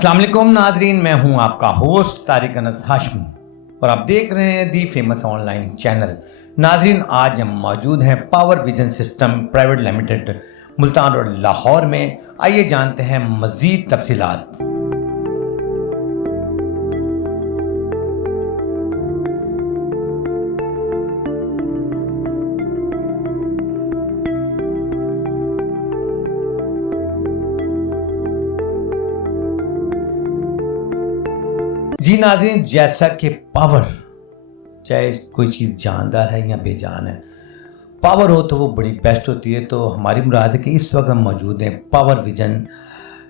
अस्सलाम वालेकुम नाजरीन, मैं हूं आपका होस्ट तारिक अनस हाशमी और आप देख रहे हैं दी फेमस ऑनलाइन चैनल। नाजरीन, आज हम मौजूद हैं power vision system private limited Multan और लाहौर में। आइए जानते हैं मज़ीद तफसीलात। जी नाज़रीन, जैसा कि पावर, चाहे कोई चीज़ जानदार है या बेजान है, पावर हो तो वो बड़ी बेस्ट होती है। तो हमारी मुराद है कि इस वक्त हम मौजूद हैं power vision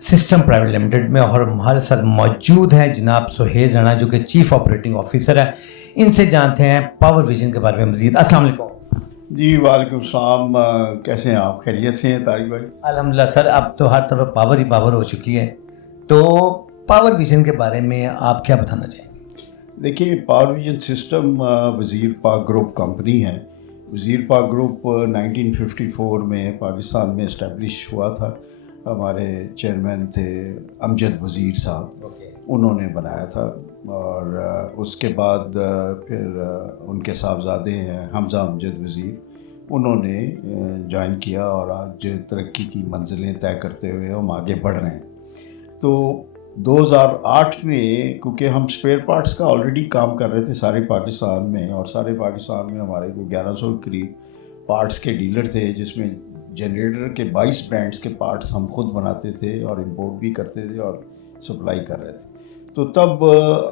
system private limited में और हमारे साथ मौजूद हैं जनाब सुहेल राणा जो कि चीफ ऑपरेटिंग ऑफिसर है। इनसे जानते हैं पावर विजन के बारे में मज़ीद। अस्सलाम वालेकुम। जी वालेकुम सलाम। कैसे हैं आप? खैरियत से हैं तारिक भाई? अल्हम्दुलिल्लाह सर, अब तो हर तरफ पावर ही पावर हो चुकी है। तो पावर विजन के बारे में आप क्या बताना चाहेंगे? देखिए, पावर विजन सिस्टम वज़ीर पाक ग्रुप कंपनी है। वज़ीर पाक ग्रुप 1954 में पाकिस्तान में इस्टेब्लिश हुआ था। हमारे चेयरमैन थे अमजद वज़ीर साहब, उन्होंने बनाया था। और उसके बाद फिर उनके साहबजादे हैं हमज़ा अमजद वज़ीर, उन्होंने ज्वाइन किया और आज तरक्की की मंजिलें तय करते हुए हम आगे बढ़ रहे हैं। तो 2008 में, क्योंकि हम स्पेयर पार्ट्स का ऑलरेडी काम कर रहे थे सारे पाकिस्तान में, और सारे पाकिस्तान में हमारे को 1100 के करीब पार्ट्स के डीलर थे, जिसमें जनरेटर के 22 ब्रांड्स के पार्ट्स हम खुद बनाते थे और इंपोर्ट भी करते थे और सप्लाई कर रहे थे। तो तब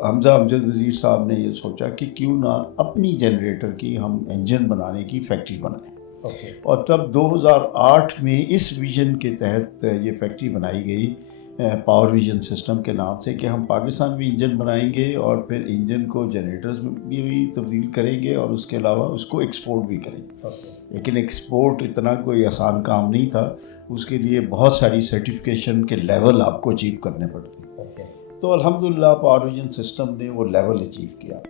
हमज़ा अमजद वज़ीर साहब ने ये सोचा कि क्यों ना अपनी जनरेटर की हम इंजन बनाने की फैक्ट्री बनाएं। और तब 2008 में इस विज़न के तहत ये फैक्ट्री बनाई गई पावर विजन सिस्टम के नाम से, कि हम पाकिस्तान में इंजन बनाएंगे और फिर इंजन को जनरेटर्स में भी तब्दील करेंगे और उसके अलावा उसको एक्सपोर्ट भी करेंगे। लेकिन एक्सपोर्ट इतना कोई आसान काम नहीं था, उसके लिए बहुत सारी सर्टिफिकेशन के लेवल आपको अचीव करने पड़ते। तो अल्हम्दुलिल्लाह पावर विजन सिस्टम ने वो लेवल अचीव किया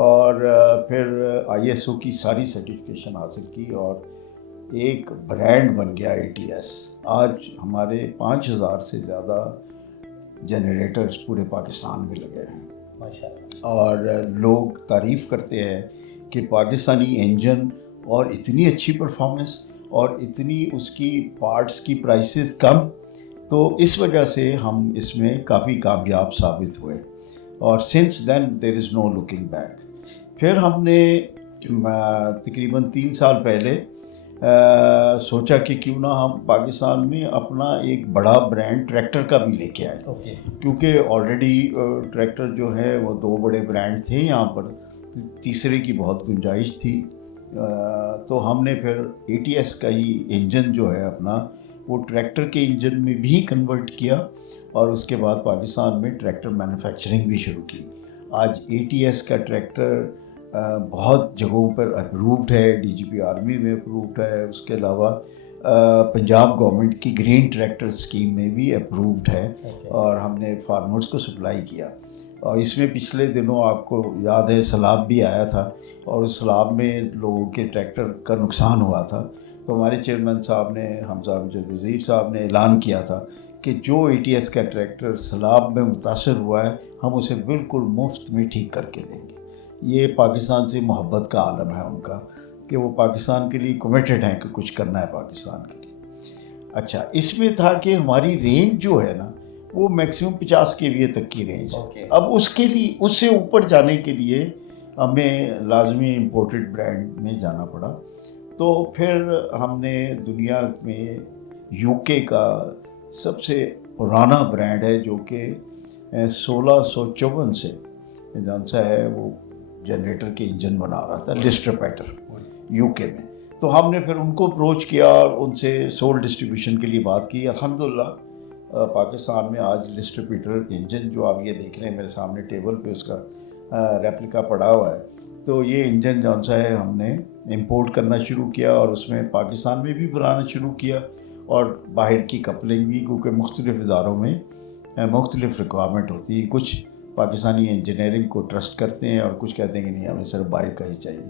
और फिर ISO की सारी सर्टिफिकेशन हासिल की और एक ब्रांड बन गया ATS। आज हमारे 5000 से ज़्यादा जनरेटर्स पूरे पाकिस्तान में लगे हैं माशाअल्लाह। और लोग तारीफ़ करते हैं कि पाकिस्तानी इंजन और इतनी अच्छी परफॉर्मेंस और इतनी उसकी पार्ट्स की प्राइसेस कम, तो इस वजह से हम इसमें काफ़ी कामयाब साबित हुए और since then there is no looking back. फिर हमने तकरीबन 3 साल पहले सोचा कि क्यों ना हम पाकिस्तान में अपना एक बड़ा ब्रांड ट्रैक्टर का भी लेके आए। क्योंकि ऑलरेडी ट्रैक्टर जो है वो 2 बड़े ब्रांड थे यहाँ पर, तीसरे की बहुत गुंजाइश थी। तो हमने फिर ATS का ही इंजन जो है अपना, वो ट्रैक्टर के इंजन में भी कन्वर्ट किया और उसके बाद पाकिस्तान में ट्रैक्टर मैन्युफैक्चरिंग भी शुरू की। आज ATS का ट्रैक्टर बहुत जगहों पर अप्रूव्ड है, DGP आर्मी में अप्रूव्ड है, उसके अलावा पंजाब गवर्नमेंट की ग्रीन ट्रैक्टर स्कीम में भी अप्रूव्ड है। और हमने फार्मर्स को सप्लाई किया। और इसमें पिछले दिनों आपको याद है सैलाब भी आया था और उस सैलाब में लोगों के ट्रैक्टर का नुकसान हुआ था। तो हमारे चेयरमैन साहब ने, हमज़ा अमजद वज़ीर साहब ने ऐलान किया था कि जो ATS का ट्रैक्टर सैलाब में मुतासर हुआ है, हम उसे बिल्कुल मुफ्त में ठीक करके देंगे। ये पाकिस्तान से मोहब्बत का आलम है उनका, कि वो पाकिस्तान के लिए कमिटेड हैं कि कुछ करना है पाकिस्तान के लिए। अच्छा, इसमें था कि हमारी रेंज जो है ना, वो मैक्सिमम 50 kVA तक की रेंज है। अब उसके लिए, उससे ऊपर जाने के लिए हमें लाजमी इम्पोर्टेड ब्रांड में जाना पड़ा। तो फिर हमने दुनिया में UK का सबसे पुराना ब्रांड है जो कि 1654 से जौन सा है वो जनरेटर के इंजन बना रहा था, लिस्टर पैटर UK में। तो हमने फिर उनको अप्रोच किया और उनसे सोल डिस्ट्रीब्यूशन के लिए बात की। अल्हम्दुलिल्लाह पाकिस्तान में आज लिस्टर पैटर इंजन, जो आप ये देख रहे हैं मेरे सामने टेबल पे, उसका रेप्लिका पड़ा हुआ है। तो ये इंजन जौन सा है हमने इंपोर्ट करना शुरू किया और उसमें पाकिस्तान में भी बनाना शुरू किया और बाहर की कपलिंग भी, क्योंकि मुख्तलिफ़ इदारों में मुख्तलिफ़ रिक्वायरमेंट होती है। कुछ पाकिस्तानी इंजीनियरिंग को ट्रस्ट करते हैं और कुछ कहते हैं कि नहीं, हमें सिर्फ बाहर का ही चाहिए।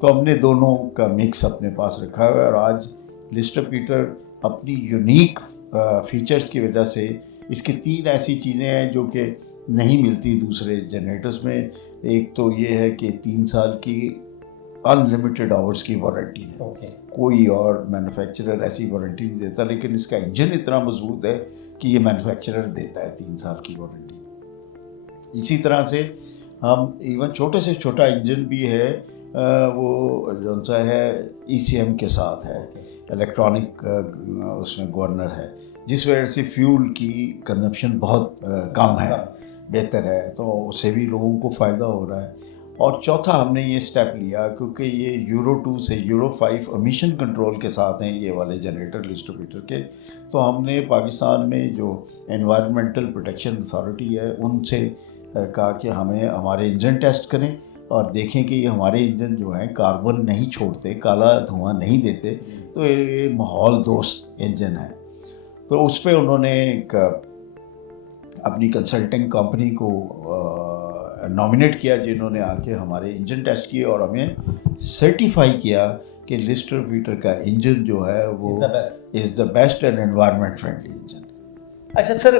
तो हमने दोनों का मिक्स अपने पास रखा हुआ है और आज लिस्टर पैटर अपनी यूनिक फीचर्स की वजह से इसके 3 ऐसी चीज़ें हैं जो कि नहीं मिलती दूसरे जनरेटर्स में। एक तो ये है कि 3 साल की अनलिमिटेड आवर्स की वारंटी है। कोई और मैन्युफैक्चरर ऐसी वारंटी नहीं देता, लेकिन इसका इंजन इतना मजबूत है कि ये मैन्युफैक्चरर देता है 3 साल की वारंटी। इसी तरह से हम इवन छोटे से छोटा इंजन भी है, वो जो सा है ECM के साथ है, इलेक्ट्रॉनिक उसमें गवर्नर है, जिस वजह से फ्यूल की कंजप्शन बहुत कम है, बेहतर है, तो उससे भी लोगों को फ़ायदा हो रहा है। और चौथा हमने ये स्टेप लिया क्योंकि ये यूरो 2 से यूरो 5 एमिशन कंट्रोल के साथ हैं ये वाले जनरेटर डिस्ट्रीब्यूटर के, तो हमने पाकिस्तान में जो एनवायरमेंटल प्रोटेक्शन अथॉरिटी है उनसे कहा कि हमें हमारे इंजन टेस्ट करें और देखें कि ये हमारे इंजन जो हैं कार्बन नहीं छोड़ते, काला धुआं नहीं देते, तो ये माहौल दोस्त इंजन है। तो उस पर उन्होंने एक अपनी कंसल्टिंग कंपनी को नॉमिनेट किया जिन्होंने आके हमारे इंजन टेस्ट किए और हमें सर्टिफाई किया कि लिस्टर पीटर का इंजन जो है वो is the best and environment friendly engine. अच्छा सर,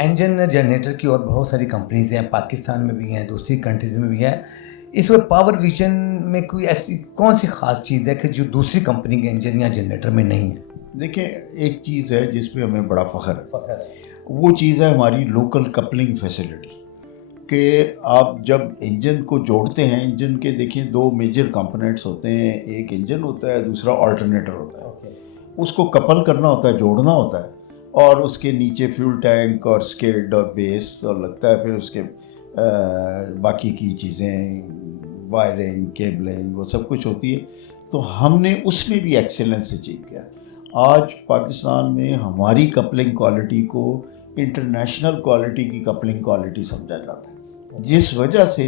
इंजन जनरेटर की और बहुत सारी कंपनीज हैं, पाकिस्तान में भी हैं, दूसरी कंट्रीज़ में भी हैं। इस वक्त पावर विजन में कोई ऐसी कौन सी ख़ास चीज़ है कि जो दूसरी कंपनी के इंजन या जनरेटर में नहीं है? देखिए, एक चीज़ है जिस पे हमें बड़ा फ़ख्र है, वो चीज़ है हमारी लोकल कपलिंग फैसिलिटी। कि आप जब इंजन को जोड़ते हैं, इंजन के देखिए 2 मेजर कंपोनेंट्स होते हैं, एक इंजन होता है, दूसरा अल्टरनेटर होता है। उसको कपल करना होता है, जोड़ना होता है, और उसके नीचे फ्यूल टैंक और स्किड और बेस और लगता है, फिर उसके बाकी की चीज़ें वायरिंग, केबलिंग, वो सब कुछ होती है। तो हमने उसमें भी एक्सेलेंस अचीव किया। आज पाकिस्तान में हमारी कपलिंग क्वालिटी को इंटरनेशनल क्वालिटी की कपलिंग क्वालिटी समझा जाता है, जिस वजह से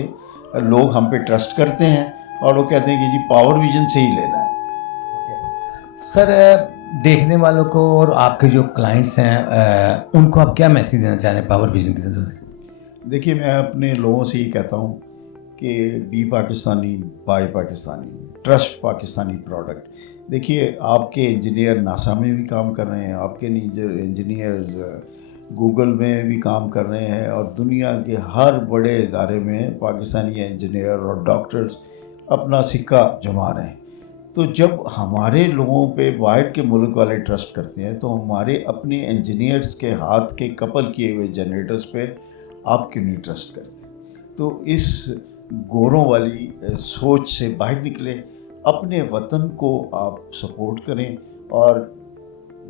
लोग हम पे ट्रस्ट करते हैं और वो कहते हैं कि जी पावर विजन से ही लेना है। सर, देखने वालों को और आपके जो क्लाइंट्स हैं उनको आप क्या मैसेज देना चाह रहे हैं पावर विजन की तरफ से? देखिए, मैं अपने लोगों से ये कहता हूँ कि be Pakistani, buy Pakistani, trust Pakistani product. देखिए, आपके इंजीनियर नासा में भी काम कर रहे हैं, आपके इंजीनियर्स गूगल में भी काम कर रहे हैं, और दुनिया के हर बड़े इदारे में पाकिस्तानी इंजीनियर और डॉक्टर्स अपना सिक्का जमा रहे हैं। तो जब हमारे लोगों पे बाहर के मुल्क वाले ट्रस्ट करते हैं, तो हमारे अपने इंजीनियर्स के हाथ के कपल किए हुए जनरेटर्स पे आप क्यों नहीं ट्रस्ट करते? तो इस गोरों वाली सोच से बाहर निकले, अपने वतन को आप सपोर्ट करें, और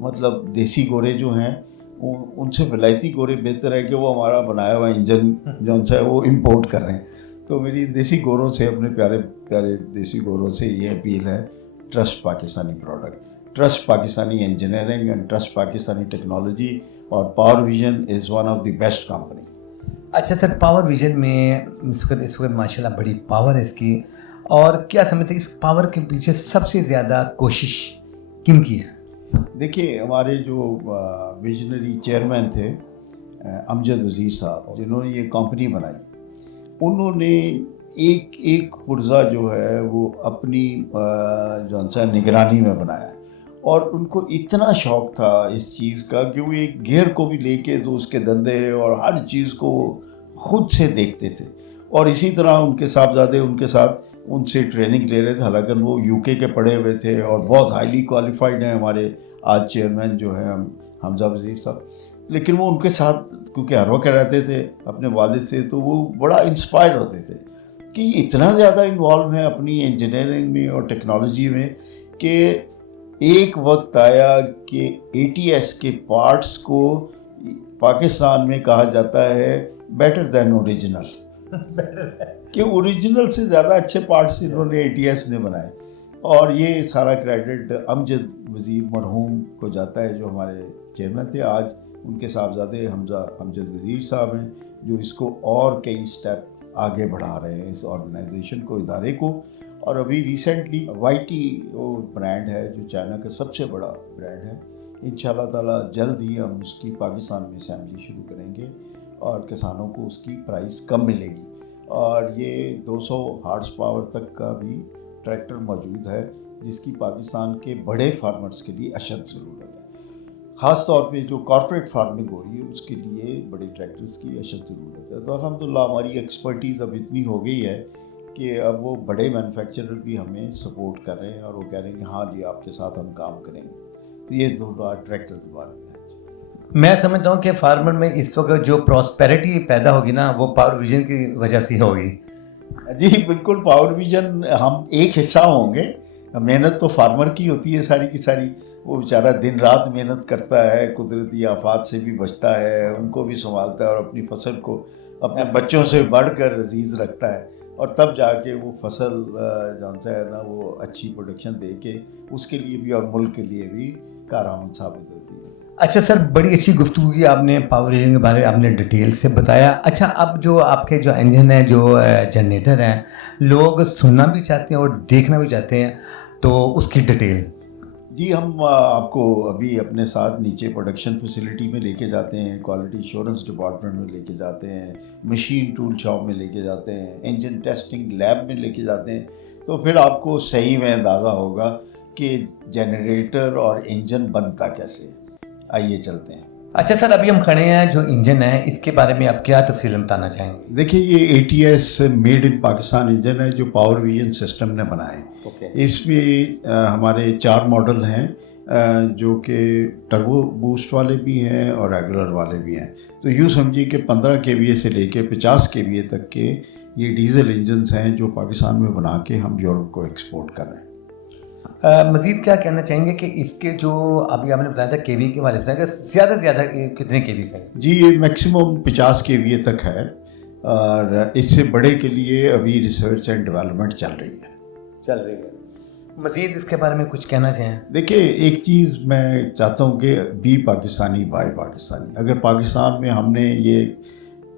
मतलब देसी गोरे जो हैं उनसे विलायती गोरे बेहतर है कि वो हमारा बनाया हुआ इंजन जो है वो इंपोर्ट कर रहे हैं। तो मेरी देसी गोरों से, अपने प्यारे प्यारे देसी गोरों से ये अपील है, trust Pakistani product, trust Pakistani engineering and trust Pakistani technology, और power vision is one of the best company. अच्छा सर, पावर विजन में इस वक्त माशाल्लाह बड़ी पावर है इसकी, और क्या समझते हैं इस पावर के पीछे सबसे ज़्यादा कोशिश किन की है? देखिए, हमारे जो विजनरी चेयरमैन थे अमजद वज़ीर साहब, जिन्होंने ये कंपनी बनाई, उन्होंने एक एक पुर्जा जो है वो अपनी जो सा निगरानी में बनाया, और उनको इतना शौक़ था इस चीज़ का कि वो एक गियर को भी लेके तो उसके धंधे और हर चीज़ को खुद से देखते थे। और इसी तरह उनके साहबजादे उनके साथ उनसे ट्रेनिंग ले रहे थे, हालांकि वो यूके के पढ़े हुए थे और बहुत हाईली क्वालिफाइड हैं हमारे आज चेयरमैन जो हैं हमजा वज़ीर साहब। लेकिन वो उनके साथ क्योंकि हर वक्त रहते थे अपने वालिद से, तो वो बड़ा इंस्पायर होते थे कि इतना ज़्यादा इन्वॉल्व है अपनी इंजीनियरिंग में और टेक्नोलॉजी में, कि एक वक्त आया कि ATS के पार्ट्स को पाकिस्तान में कहा जाता है बेटर दैन ओरिजिनल, कि ओरिजिनल से ज़्यादा अच्छे पार्ट्स इन्होंने ATS ने बनाए। और ये सारा क्रेडिट अमजद वज़ीर मरहूम को जाता है, जो हमारे चेयरमैन थे। आज उनके साहबजादे अमजद वज़ीर साहब हैं, जो इसको और कई स्टेप आगे बढ़ा रहे हैं, इस ऑर्गेनाइजेशन को, इदारे को। और अभी रिसेंटली YT वो ब्रांड है जो चाइना का सबसे बड़ा ब्रांड है, इंशाल्लाह ताला जल्द ही हम उसकी पाकिस्तान में असेंबली शुरू करेंगे और किसानों को उसकी प्राइस कम मिलेगी। और ये 200 हार्स पावर तक का भी ट्रैक्टर मौजूद है, जिसकी पाकिस्तान के बड़े फार्मर्स के लिए अशद ज़रूरत है। ख़ास तौर पे जो कॉर्पोरेट फार्मिंग हो रही है उसके लिए बड़े ट्रैक्टर्स की अशद ज़रूरत है। तो अल्हम्दुलिल्लाह हमारी एक्सपर्टीज़ अब इतनी हो गई है कि अब वो बड़े मैन्युफैक्चरर भी हमें सपोर्ट कर रहे हैं और वो कह रहे हैं कि हाँ जी आपके साथ हम काम करेंगे। तो ये थोड़ा ट्रैक्टर के बारे में है। मैं समझता हूँ कि फार्मर में इस वक्त जो प्रॉस्पेरिटी पैदा होगी ना वो पावर विजन की वजह से होगी। जी बिल्कुल, पावर विजन हम एक हिस्सा होंगे। मेहनत तो फार्मर की होती है सारी की सारी। वो बेचारा दिन रात मेहनत करता है, कुदरती आफात से भी बचता है, उनको भी संभालता है और अपनी फसल को अपने बच्चों से बढ़कर अजीज़ रखता है और तब जाके वो फसल जानता है ना वो अच्छी प्रोडक्शन दे के उसके लिए भी और मुल्क के लिए भी कारआमद साबित होती है। अच्छा सर, बड़ी अच्छी गुफ्तगू की आपने पावर विजन के बारे में आपने डिटेल से बताया। अच्छा, अब जो आपके जो इंजन है, जो जनरेटर हैं, लोग सुनना भी चाहते हैं और देखना भी चाहते हैं, तो उसकी डिटेल। जी हम आपको अभी अपने साथ नीचे प्रोडक्शन फैसिलिटी में लेके जाते हैं, क्वालिटी इंश्योरेंस डिपार्टमेंट में लेके जाते हैं, मशीन टूल शॉप में लेके जाते हैं, इंजन टेस्टिंग लैब में लेके जाते हैं। तो फिर आपको सही में अंदाज़ा होगा कि जनरेटर और इंजन बनता कैसे। आइए चलते हैं। अच्छा सर, अभी हम खड़े हैं, जो इंजन है इसके बारे में आप क्या तफसील बताना चाहेंगे? देखिए ये ATS made in Pakistan engine है जो पावर विजन सिस्टम ने बनाए। इसमें हमारे 4 मॉडल हैं जो कि टर्बो बूस्ट वाले भी हैं और रेगुलर वाले भी हैं। तो यूँ समझिए कि 15 kVA से लेके 50 kVA तक के ये डीजल इंजन्स हैं जो पाकिस्तान में बना के हम यूरोप को एक्सपोर्ट कर रहे हैं। मज़ीद क्या कहना चाहेंगे कि इसके जो अभी आपने बताया था केवी के वाले बताया, ज़्यादा से ज़्यादा कितने केवी का है? जी ये मैक्सिमम 50 kVA तक है और इससे बड़े के लिए अभी रिसर्च एंड डेवलपमेंट चल रही है। मज़ीद इसके बारे में कुछ कहना चाहें? देखिए एक चीज़ मैं चाहता हूँ कि बी पाकिस्तानी बाय पाकिस्तानी। अगर पाकिस्तान में हमने ये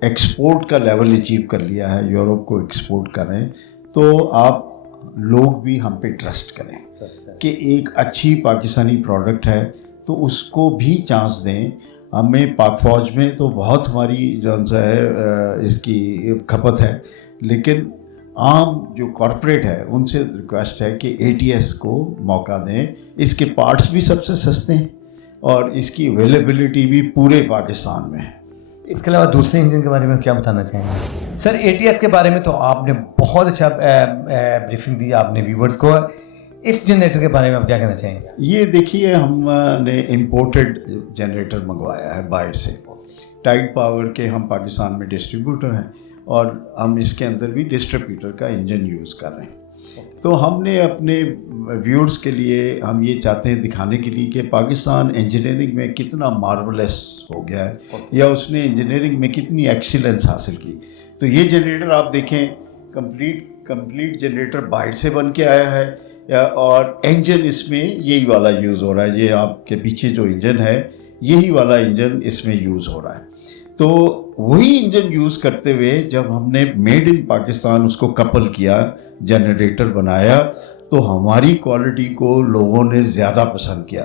एक्सपोर्ट का लेवल अचीव कर लिया है, यूरोप को एक्सपोर्ट कर रहे हैं, तो आप लोग भी हम पे ट्रस्ट करें कि एक अच्छी पाकिस्तानी प्रोडक्ट है तो उसको भी चांस दें। हमें पाक फौज में तो बहुत हमारी जो है इसकी खपत है, लेकिन आम जो कॉरपोरेट है उनसे रिक्वेस्ट है कि ATS को मौका दें। इसके पार्ट्स भी सबसे सस्ते हैं और इसकी अवेलेबिलिटी भी पूरे पाकिस्तान में है। इसके अलावा दूसरे इंजन के बारे में क्या बताना चाहेंगे? सर ATS के बारे में तो आपने बहुत अच्छा ब्रीफिंग दी आपने व्यूवर्स को। इस जनरेटर के बारे में आप क्या कहना चाहेंगे? ये देखिए हमने इम्पोर्टेड जनरेटर मंगवाया है बाहर से। टाइड पावर के हम पाकिस्तान में डिस्ट्रीब्यूटर हैं और हम इसके अंदर भी डिस्ट्रीब्यूटर का इंजन यूज़ कर रहे हैं। तो हमने अपने व्यूअर्स के लिए हम ये चाहते हैं दिखाने के लिए कि पाकिस्तान इंजीनियरिंग में कितना मार्वलस हो गया है या उसने इंजीनियरिंग में कितनी एक्सीलेंस हासिल की। तो ये जनरेटर आप देखें, कंप्लीट जनरेटर बाहर से बन के आया है और इंजन इसमें यही वाला यूज़ हो रहा है। ये आपके पीछे जो इंजन है यही वाला इंजन इसमें यूज़ हो रहा है। तो वही इंजन यूज़ करते हुए जब हमने मेड इन पाकिस्तान उसको कपल किया, जनरेटर बनाया, तो हमारी क्वालिटी को लोगों ने ज़्यादा पसंद किया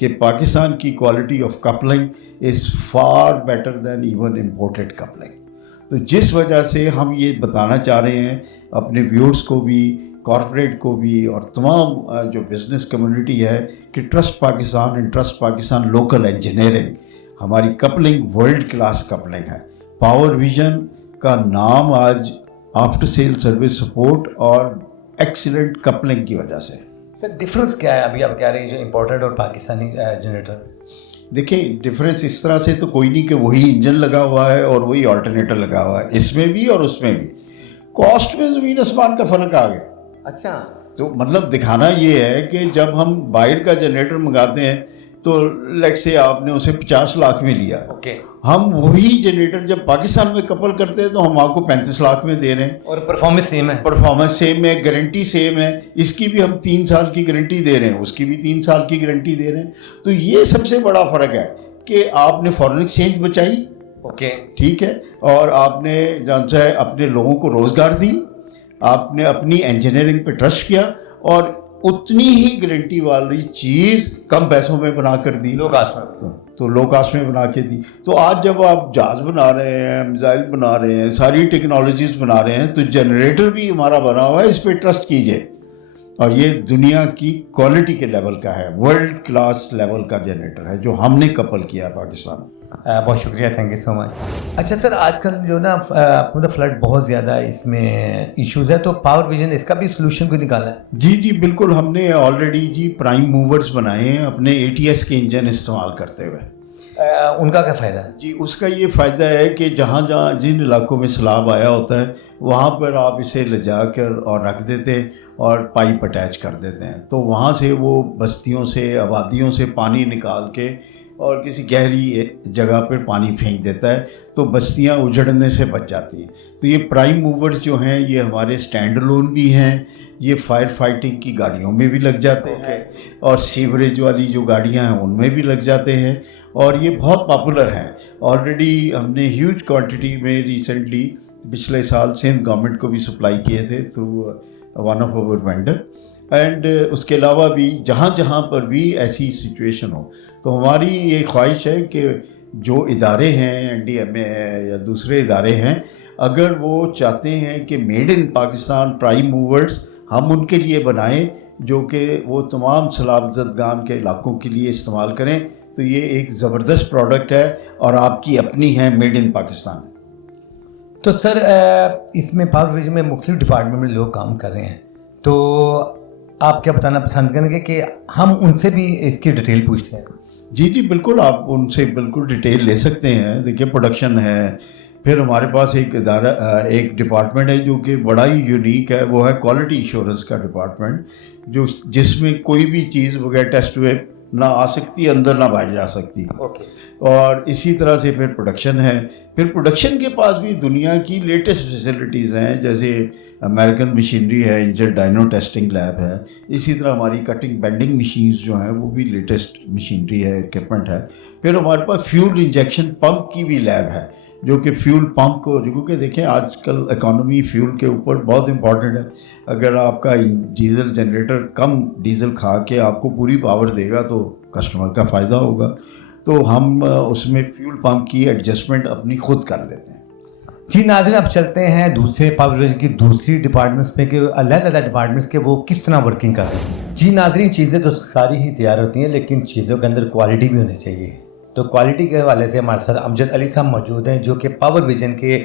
कि पाकिस्तान की quality of coupling is far better than even imported coupling. तो जिस वजह से हम ये बताना चाह रहे हैं अपने व्यूअर्स को भी, कॉरपोरेट को भी और तमाम जो बिज़नेस कम्युनिटी है कि trust Pakistan and trust Pakistan local engineering, हमारी कपलिंग वर्ल्ड क्लास कपलिंग है। पावर विजन का नाम आज आफ्टर सेल सर्विस सपोर्ट और एक्सीलेंट कपलिंग की वजह से। सर डिफरेंस क्या है अभी आप कह रहे हैं जो इम्पोर्टेड और पाकिस्तानी जनरेटर? देखिए डिफरेंस इस तरह से तो कोई नहीं कि वही इंजन लगा हुआ है और वही ऑल्टरनेटर लगा हुआ है, इसमें भी और उसमें भी कॉस्ट में ज़मीन आसमान का फ़र्क आ गया। अच्छा, तो मतलब दिखाना ये है कि जब हम बाहर का जनरेटर मंगाते हैं तो लेट्स से आपने उसे 50 लाख में लिया, ओके, हम वही जनरेटर जब पाकिस्तान में कपल करते हैं तो हम आपको 35 लाख में दे रहे हैं और परफॉर्मेंस सेम है। परफॉर्मेंस सेम है, गारंटी सेम है। इसकी भी हम 3 साल की गारंटी दे रहे हैं, उसकी भी 3 साल की गारंटी दे रहे हैं। तो ये सबसे बड़ा फ़र्क है कि आपने फॉरेन एक्सचेंज बचाई, ओके, ठीक है, और आपने जान चाहे अपने लोगों को रोज़गार दी, आपने अपनी इंजीनियरिंग पे ट्रस्ट किया और उतनी ही गारंटी वाली चीज़ कम पैसों में बना कर दी, लो कास्ट में। तो लो कास्ट में बना के दी। तो आज जब आप जहाज़ बना रहे हैं, मिसाइल बना रहे हैं, सारी टेक्नोलॉजीज़ बना रहे हैं, तो जनरेटर भी हमारा बना हुआ है, इस पर ट्रस्ट कीजिए। और ये दुनिया की क्वालिटी के लेवल का है, वर्ल्ड क्लास लेवल का जनरेटर है जो हमने कपल किया है पाकिस्तान में। बहुत शुक्रिया, थैंक यू सो मच। अच्छा सर, आजकल जो ना मतलब फ्लड बहुत ज़्यादा इसमें इश्यूज है, तो पावर विजन इसका भी सोल्यूशन को निकाला है? जी बिल्कुल, हमने ऑलरेडी जी प्राइम मूवर्स बनाए हैं अपने ATS के इंजन इस्तेमाल करते हुए। उनका क्या फ़ायदा है? जी उसका ये फ़ायदा है कि जहाँ जहाँ जिन इलाकों में सैलाब आया होता है वहाँ पर आप इसे ले जा कर और रख देते हैं और पाइप अटैच कर देते हैं, तो वहाँ से वो बस्तियों से आबादियों से पानी निकाल के और किसी गहरी जगह पर पानी फेंक देता है, तो बस्तियाँ उजड़ने से बच जाती हैं। तो ये प्राइम मूवर्स जो हैं ये हमारे स्टैंड अलोन भी हैं, ये फायर फाइटिंग की गाड़ियों में भी लग जाते हैं और सीवरेज वाली जो गाड़ियाँ हैं उनमें भी लग जाते हैं और ये बहुत पॉपुलर हैं। ऑलरेडी हमने ह्यूज क्वांटिटी में रिसेंटली पिछले साल सिंध गवर्नमेंट को भी सप्लाई किए थे through one of our vendor, and उसके अलावा भी जहाँ जहाँ पर भी ऐसी सिचुएशन हो तो हमारी ये ख्वाहिश है कि जो इदारे हैं NDMA है या दूसरे इदारे हैं, अगर वो चाहते हैं कि made in Pakistan prime movers हम उनके लिए बनाएं जो कि वो तमाम सैलाबज़दगान के इलाकों के लिए इस्तेमाल करें, तो ये एक ज़बरदस्त प्रोडक्ट है और आपकी अपनी है, मेड इन पाकिस्तान। तो सर इसमें पावर विजन में मुख्तलिफ डिपार्टमेंट में लोग काम कर रहे हैं, तो आप क्या बताना पसंद करेंगे कि हम उनसे भी इसकी डिटेल पूछते हैं? जी बिल्कुल, आप उनसे बिल्कुल डिटेल ले सकते हैं। देखिए प्रोडक्शन है, फिर हमारे पास एक डिपार्टमेंट है जो कि बड़ा ही यूनिक है, वो है क्वालिटी इंश्योरेंस का डिपार्टमेंट, जिसमें कोई भी चीज़ बगैर टेस्ट हुए ना आ सकती, अंदर ना बाहर जा सकती। और इसी तरह से फिर प्रोडक्शन है, फिर प्रोडक्शन के पास भी दुनिया की लेटेस्ट फैसिलिटीज़ हैं, जैसे अमेरिकन मशीनरी है, इंजन डायनो टेस्टिंग लैब है, इसी तरह हमारी कटिंग बेंडिंग मशीन्स जो हैं वो भी लेटेस्ट मशीनरी है, इक्विपमेंट है। फिर हमारे पास फ्यूल इंजेक्शन पंप की भी लैब है जो कि फ्यूल पंप को, क्योंकि देखें आजकल इकोनॉमी फ्यूल के ऊपर बहुत इंपॉर्टेंट है। अगर आपका डीजल जनरेटर कम डीजल खा के आपको पूरी पावर देगा तो कस्टमर का फ़ायदा होगा, तो हम उसमें फ्यूल पंप की एडजस्टमेंट अपनी खुद कर लेते हैं। जी नाज़रीन, अब चलते हैं दूसरे पावर विजन की दूसरी डिपार्टमेंट्स में कि अलग-अलग डिपार्टमेंट्स के वो किस तरह वर्किंग कर रहे हैं। जी नाज़रीन, चीज़ें तो सारी ही तैयार होती हैं लेकिन चीज़ों के अंदर क्वालिटी भी होनी चाहिए, तो क्वालिटी के हवाले से हमारे साथ अमजद अली साहब मौजूद हैं जो कि पावर विजन के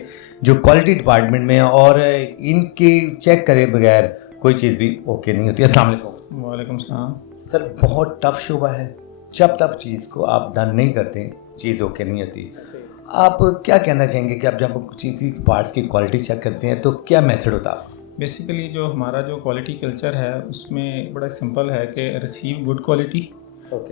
जो क्वालिटी डिपार्टमेंट में हैं और इनके चेक करे बगैर कोई चीज़ भी ओके नहीं होती। अस्सलाम वालेकुम। वालेकुम सलाम। सर बहुत टफ शोबा है, जब तक चीज़ को आप डन नहीं करते चीज़ ओके नहीं होती। आप क्या कहना चाहेंगे कि आप जब चीज़ की पार्ट्स की क्वालिटी चेक करते हैं तो क्या मेथड होता है? बेसिकली जो हमारा जो क्वालिटी कल्चर है उसमें बड़ा सिंपल है कि receive good quality,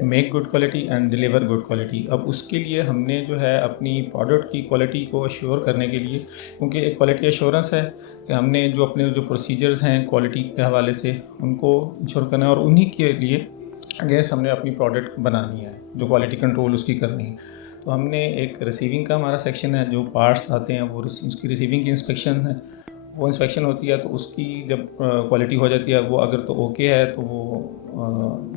make good quality and deliver good quality. अब उसके लिए हमने जो है अपनी प्रोडक्ट की क्वालिटी को अश्योर करने के लिए, क्योंकि एक क्वालिटी अश्योरेंस है कि हमने जो अपने जो प्रोसीजर्स हैं क्वालिटी के हवाले से उनको इंश्योर करना है और उन्हीं के लिए अगेंस्ट हमने अपनी प्रोडक्ट बनानी है, जो क्वालिटी कंट्रोल उसकी करनी है। तो हमने एक रिसीविंग का हमारा सेक्शन है, जो पार्ट्स आते हैं वो उसकी रिसीविंग की इंस्पेक्शन है, वो इंस्पेक्शन होती है। तो उसकी जब क्वालिटी हो जाती है, वो अगर तो ओके है तो वो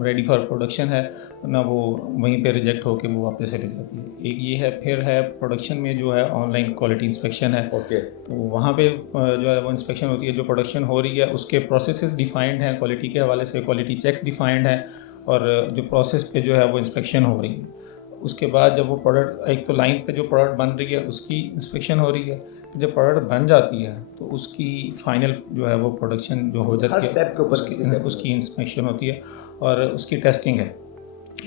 रेडी फॉर प्रोडक्शन है, ना वो वहीं पे रिजेक्ट होकर वो वापस चली जाती है। एक ये है, फिर है प्रोडक्शन में जो है ऑनलाइन क्वालिटी इंस्पेक्शन है। तो वहाँ पे जो है वो इंस्पेक्शन होती है, जो प्रोडक्शन हो रही है उसके प्रोसेसेस डिफाइंड हैं, क्वालिटी के हवाले से क्वालिटी चेक्स डिफाइंड हैं और जो प्रोसेस पे जो है वो इंस्पेक्शन हो रही है। उसके बाद जब वो प्रोडक्ट, एक तो लाइन पे जो प्रोडक्ट बन रही है उसकी इंस्पेक्शन हो रही है, जब प्रोडक्ट बन जाती है तो उसकी फाइनल जो है वो प्रोडक्शन जो हो जाती है उसकी इंस्पेक्शन होती है और उसकी टेस्टिंग है।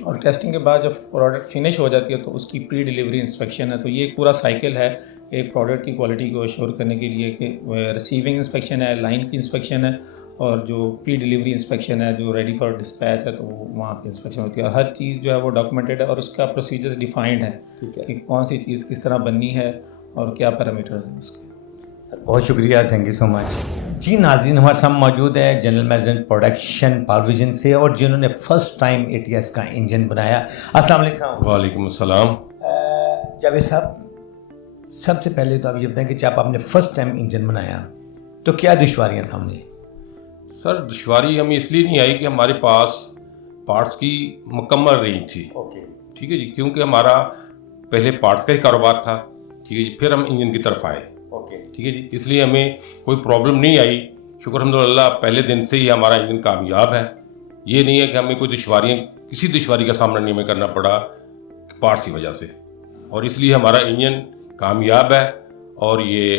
और टेस्टिंग के बाद जब प्रोडक्ट फिनिश हो जाती है तो उसकी प्री डिलीवरी इंस्पेक्शन है। तो ये एक पूरा साइकिल है एक प्रोडक्ट की क्वालिटी को अश्योर करने के लिए कि रिसीविंग इंस्पेक्शन है, लाइन की इंस्पेक्शन है और जो प्री डिलीवरी इंस्पेक्शन है, जो रेडी फॉर डिस्पैच है, तो वहाँ पे इंस्पेक्शन होती है। हर चीज़ जो है वो डॉक्यूमेंटेड है और उसका प्रोसीजर्स डिफाइंड है कि कौन सी चीज़ किस तरह बननी है और क्या पैरामीटर्स हैं उसके। बहुत शुक्रिया, थैंक यू सो मच। जी नाज़रीन, हमारे साथ मौजूद है general manager production power vision से और जिन्होंने फर्स्ट टाइम ATS का इंजन बनाया। अस्सलाम वालेकुम। वालेकुम अस्सलाम। जावेद साहब, सबसे पहले तो आप ये बताएं कि जब आपने फर्स्ट टाइम इंजन बनाया तो क्या दुश्वारियाँ सामने? सर दुश्वारी हमें इसलिए नहीं आई कि हमारे पास पार्ट्स की मुकम्मल रेंज थी। ठीक है जी, क्योंकि हमारा पहले पार्ट्स का ही कारोबार था। ठीक है जी, फिर हम इंजन की तरफ आए। ठीक है जी, इसलिए हमें कोई प्रॉब्लम नहीं आई शुक्र अल्हम्दुलिल्लाह पहले दिन से ही हमारा इंजन कामयाब है। ये नहीं है कि हमें कोई किसी दुश्वारी का सामना नहीं हमें करना पड़ा पार्ट्स की वजह से, और इसलिए हमारा इंजन कामयाब है। और ये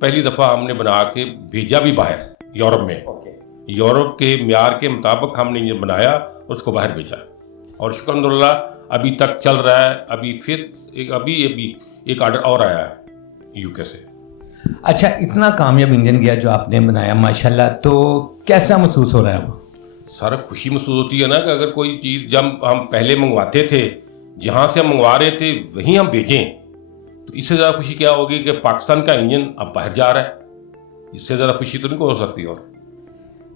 पहली दफ़ा हमने बना के भेजा भी बाहर यूरोप में। यूरोप के म्यार के मुताबिक हमने इंजन बनाया और उसको बाहर भेजा, और शुक्र अल्हम्दुलिल्लाह अभी तक चल रहा है। अभी एक ऑर्डर और आया है यूके से। अच्छा, इतना कामयाब इंजन गया जो आपने बनाया माशाल्लाह, तो कैसा महसूस हो रहा है वो? सर खुशी महसूस होती है ना कि अगर कोई चीज़ जब हम पहले मंगवाते थे, जहाँ से हम मंगवा रहे थे वहीं हम भेजें, तो इससे ज़्यादा खुशी क्या होगी कि पाकिस्तान का इंजन अब बाहर जा रहा है। इससे ज़्यादा खुशी तो नहीं हो सकती। और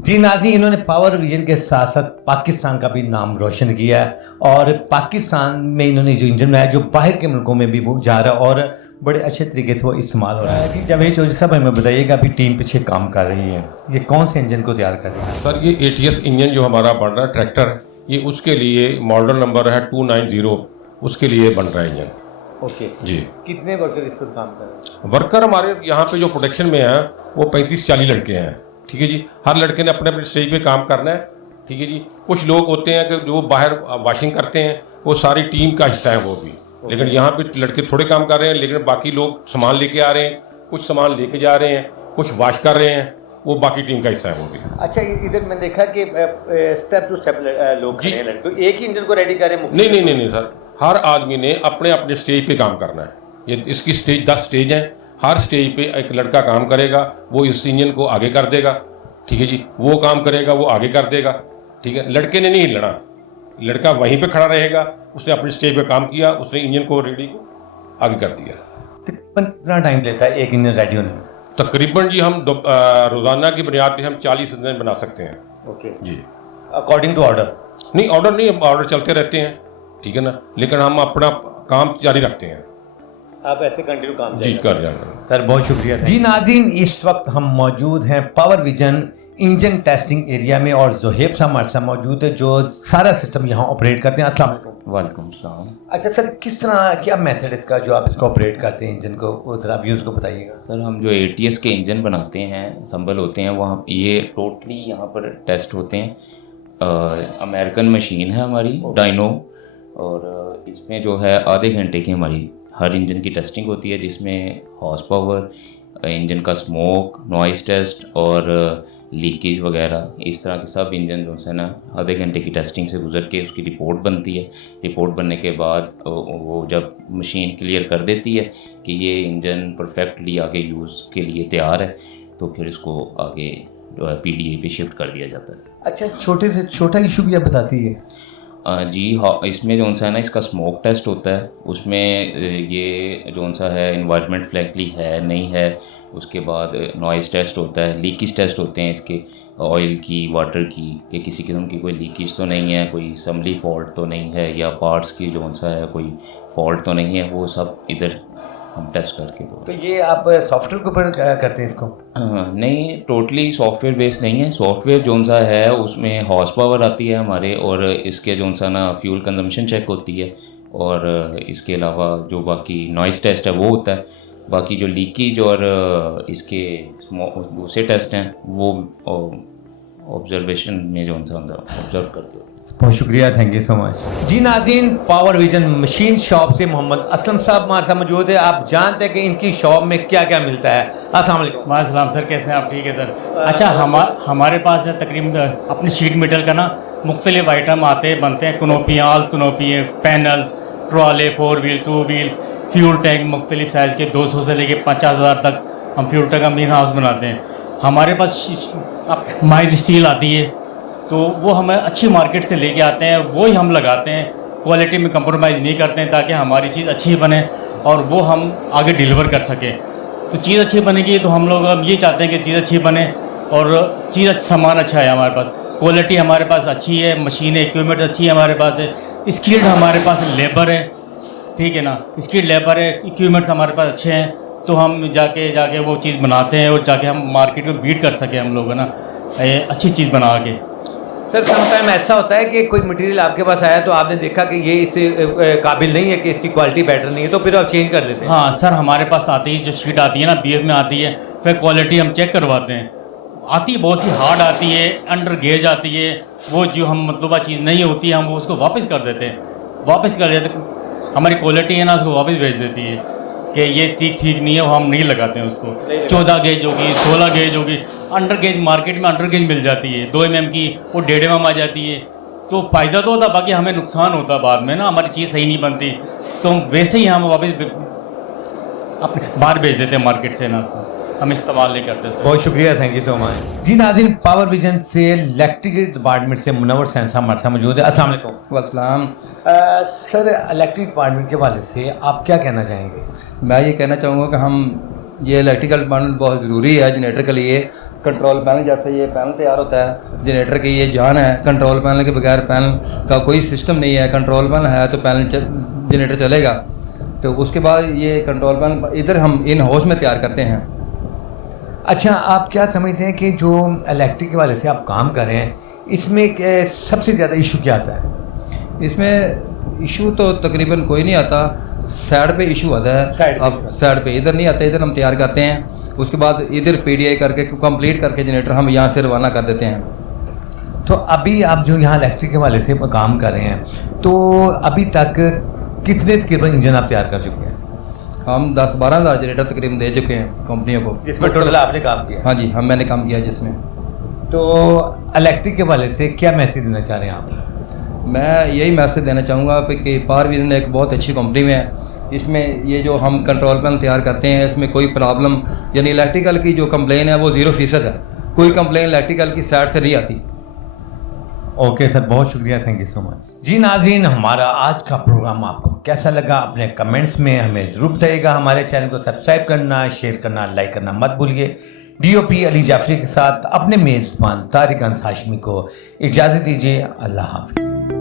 जी नाज़रीन, इन्होंने पावर विजन के साथ साथ पाकिस्तान का भी नाम रोशन किया है, और पाकिस्तान में इन्होंने जो इंजन बनाया जो बाहर के मुल्कों में भी वो जा रहा है और बड़े अच्छे तरीके से वो इस्तेमाल हो रहा है। जी जावेद चौधरी साहब, हमें बताइएगा, अभी टीम पीछे काम कर रही है, ये कौन से इंजन को तैयार कर रही है? सर ये ATS इंजन जो हमारा बन रहा है ट्रैक्टर, ये उसके लिए मॉडल नंबर है 290, उसके लिए बन रहा है इंजन। ओके जी। कितने वर्कर इस पर काम कर रहे हैं? वर्कर हमारे यहाँ पे जो प्रोडक्शन में है वो 35-40 लड़के हैं। ठीक है जी, हर लड़के ने अपने अपने स्टेज पे काम करना है। ठीक है जी, कुछ लोग होते हैं कि जो बाहर वॉशिंग करते हैं, वो सारी टीम का हिस्सा है वो भी। लेकिन यहाँ पे लड़के थोड़े काम कर रहे हैं, लेकिन बाकी लोग सामान लेके आ रहे हैं, कुछ सामान लेके जा रहे हैं, कुछ वॉश कर रहे हैं, वो बाकी टीम का हिस्सा है वो भी। अच्छा, इधर मैंने देखा कि स्टेप टू स्टेप लोग खड़े हैं, लड़के एक ही इंजन को रेडी कर रहे हैं। नहीं सर, हर आदमी ने अपने अपने स्टेज पे काम करना है। ये इसकी स्टेज 10 स्टेज हैं, हर स्टेज पे एक लड़का काम करेगा, वो इस इंजन को आगे कर देगा। ठीक है जी, वो काम करेगा, वो आगे कर देगा। ठीक है, लड़के ने नहीं हिलना, लड़का वहीं पे खड़ा रहेगा, उसने अपने स्टेज पे काम किया, उसने इंजन को रेडी को आगे कर दिया। कितना टाइम लेता है एक इंजन रेडी होने में? तकरीबन जी हम रोज़ाना की बुनियाद पे हम 40 इंजन बना सकते हैं। ओके जी, अकॉर्डिंग टू ऑर्डर? नहीं ऑर्डर नहीं, ऑर्डर चलते रहते हैं। ठीक है ना, लेकिन हम अपना काम जारी रखते हैं। आप ऐसे कंटिन्यू काम जी कर रहे हैं सर, बहुत शुक्रिया। जी नाज़रीन, इस वक्त हम मौजूद हैं power vision engine testing area में, और जोहेब साहब हमारे साथ मौजूद है जो सारा सिस्टम यहाँ ऑपरेट करते हैं। अस्सलाम वालेकुम। वालेकुम सलाम। अच्छा सर, किस तरह, क्या मेथड इसका जो आप इसको ऑपरेट करते हैं इंजन को, वो ज़रा व्यूज़ को बताइएगा। सर हम जो ATS के इंजन बनाते हैं, संभल होते हैं, वहाँ ये टोटली यहाँ पर टेस्ट होते हैं। अमेरिकन मशीन है हमारी डायनो, और इसमें जो है आधे घंटे की हमारी हर इंजन की टेस्टिंग होती है, जिसमें हॉर्स पावर, इंजन का स्मोक, नॉइस टेस्ट और लीकेज वगैरह, इस तरह के सब इंजन जो है ना आधे घंटे की टेस्टिंग से गुजर के उसकी रिपोर्ट बनती है। रिपोर्ट बनने के बाद वो जब मशीन क्लियर कर देती है कि ये इंजन परफेक्टली आगे यूज़ के लिए तैयार है, तो फिर इसको आगे जो है PDA पे शिफ्ट कर दिया जाता है। अच्छा, छोटे से छोटा इशू भी आप बताती है? जी हाँ, इसमें जो सा है ना इसका स्मोक टेस्ट होता है, उसमें ये जो सा है इन्वायरमेंट फ्रेंडली है नहीं है। उसके बाद नॉइस टेस्ट होता है, लीकेज टेस्ट होते हैं इसके, ऑयल की, वाटर की, कि किसी किस्म की कोई लीकेज तो नहीं है, कोई असम्बली फॉल्ट तो नहीं है, या पार्ट्स की जो सा है कोई फॉल्ट तो नहीं है, वो सब इधर हम टेस्ट करके। तो ये आप सॉफ्टवेयर के ऊपर करते हैं इसको? नहीं, टोटली सॉफ्टवेयर बेस्ड नहीं है। सॉफ्टवेयर जो सा है उसमें हॉर्स पावर आती है हमारे, और इसके जो सा ना फ्यूल कंजम्पशन चेक होती है, और इसके अलावा जो बाकी नॉइस टेस्ट है वो होता है। बाकी जो लीकेज और इसके दूसरे टेस्ट हैं वो ऑब्जर्वेशन में जो सा ऑब्जर्व करके। बहुत शुक्रिया, थैंक यू सो मच। जी नाज़रीन, पावर विजन मशीन शॉप से मोहम्मद असलम साहब हमारे साथ मौजूद है। आप जानते हैं कि इनकी शॉप में क्या क्या मिलता है। अस्सलाम वालेकुम। वालेकुम सर, कैसे हैं आप? ठीक है सर। अच्छा, हमारे पास है तकरीबन अपनी शीट मेटल का ना मुख्तलिफ आइटम आते हैं, बनते हैं। कनोपियाँ, आल्स कनोपियाँ, panels, trolley, 4 wheel, 2 wheel, fuel tank मुख्तलिफ साइज़ के 200 से लेके 50,000 तक हम फ्यूल टैंक का मेन हाउस बनाते हैं। हमारे पास माइल्ड स्टील आती है, तो वो हमें अच्छी मार्केट से लेके आते हैं, वो ही हम लगाते हैं। क्वालिटी में कंप्रोमाइज़ नहीं करते हैं, ताकि हमारी चीज़ अच्छी बने और वो हम आगे डिलीवर कर सकें। तो चीज़ अच्छी बनेगी तो हम लोग अब ये चाहते हैं कि चीज़ अच्छी बने, और सामान अच्छा है हमारे पास, क्वालिटी हमारे पास अच्छी है, मशीनें, इक्विपमेंट अच्छी है हमारे पास है, स्किल्ड हमारे पास लेबर है, ठीक है ना, स्किल्ड लेबर है, इक्विपमेंट्स हमारे पास अच्छे हैं, तो हम जाके वो चीज़ बनाते हैं, और जाके हम मार्केट में बीट कर सकें हम लोग, है ना, अच्छी चीज़ बना के। सर समटाइम ऐसा होता है कि कोई मटेरियल आपके पास आया तो आपने देखा कि ये इससे काबिल नहीं है, कि इसकी क्वालिटी बेटर नहीं है, तो फिर आप चेंज कर देते हैं? हाँ सर, हमारे पास आती है जो शीट आती है ना, BF में आती है, फिर क्वालिटी हम चेक करवाते हैं। आती है बहुत सी हार्ड आती है, अंडर गेज आती है, वो जो हम मतलूबा चीज़ नहीं होती है हम उसको वापस कर देते हैं, वापस कर देते हमारी क्वालिटी है ना उसको वापस भेज देती है कि ये ठीक नहीं है, वो हम नहीं लगाते हैं उसको। 14 गेज होगी, 16 गेज होगी, अंडर गेज मार्केट में अंडर गेज मिल जाती है 2 mm की, वो 1.5 mm आ जाती है। तो फ़ायदा तो होता, बाकी हमें नुकसान होता बाद में ना, हमारी चीज़ सही नहीं बनती, तो वैसे ही हम वापस अपने बाहर भेज देते हैं मार्केट से ना, हम इस्तेमाल नहीं करते सर। बहुत शुक्रिया, थैंक यू सो मच। जी नाज़रीन, पावर विजन से इलेक्ट्रिकल डिपार्टमेंट से मुनव्वर सैन साहब हमारे साथ मौजूद है। अस्सलाम वालेकुम। वसलाम। सर, इलेक्ट्रिक डिपार्टमेंट के हवाले से आप क्या कहना चाहेंगे? मैं ये कहना चाहूँगा कि हम ये इलेक्ट्रिकल डिपार्टमेंट बहुत ज़रूरी है जनरेटर के लिए। कंट्रोल पैनल जैसे ये पैनल तैयार होता है, जनरेटर की ये जान है, कंट्रोल पैनल के बगैर पैनल का कोई सिस्टम नहीं है। कंट्रोल पैनल है तो पैनल जनरेटर चलेगा। तो उसके बाद ये कंट्रोल पैनल इधर हम इन हाउस में तैयार करते हैं। अच्छा, आप क्या समझते हैं कि जो इलेक्ट्रिक के वाले से आप काम कर रहे हैं, इसमें सबसे ज़्यादा इशू क्या आता है? इसमें इशू तो तकरीबन कोई नहीं आता, साइड पे इशू आता है। अब साइड पे इधर नहीं आता, इधर हम तैयार करते हैं, उसके बाद इधर PDI करके कंप्लीट करके जनरेटर हम यहाँ से रवाना कर देते हैं। तो अभी आप जो यहाँ इलेक्ट्रिक के वाले से काम कर रहे हैं, तो अभी तक कितने तकरीबन इंजन आप तैयार कर चुके हैं? हम 10-12 हज़ार जनरेटर तकरीबन दे चुके हैं कंपनियों को। जिसमें टोटल आपने काम किया? हाँ जी, मैंने काम किया जिसमें। तो इलेक्ट्रिक के वाले से क्या मैसेज देना चाह रहे हैं आप? मैं यही मैसेज देना चाहूँगा कि पावर विजन एक बहुत अच्छी कंपनी में है। इसमें ये जो हम कंट्रोल पैनल तैयार करते हैं, इसमें कोई प्रॉब्लम यानी इलेक्ट्रिकल की जो कंप्लेन है वो 0% है। कोई कंप्लेन इलेक्ट्रिकल की साइड से नहीं आती। ओके सर, बहुत शुक्रिया, थैंक यू सो मच। जी नाज़रीन, हमारा आज का प्रोग्राम आपको कैसा लगा अपने कमेंट्स में हमें ज़रूर बताइएगा। हमारे चैनल को सब्सक्राइब करना, शेयर करना, लाइक करना मत भूलिए। DOP अली जाफरी के साथ अपने मेज़बान तारिक अंस हाशमी को इजाज़त दीजिए। अल्लाह हाफिज़।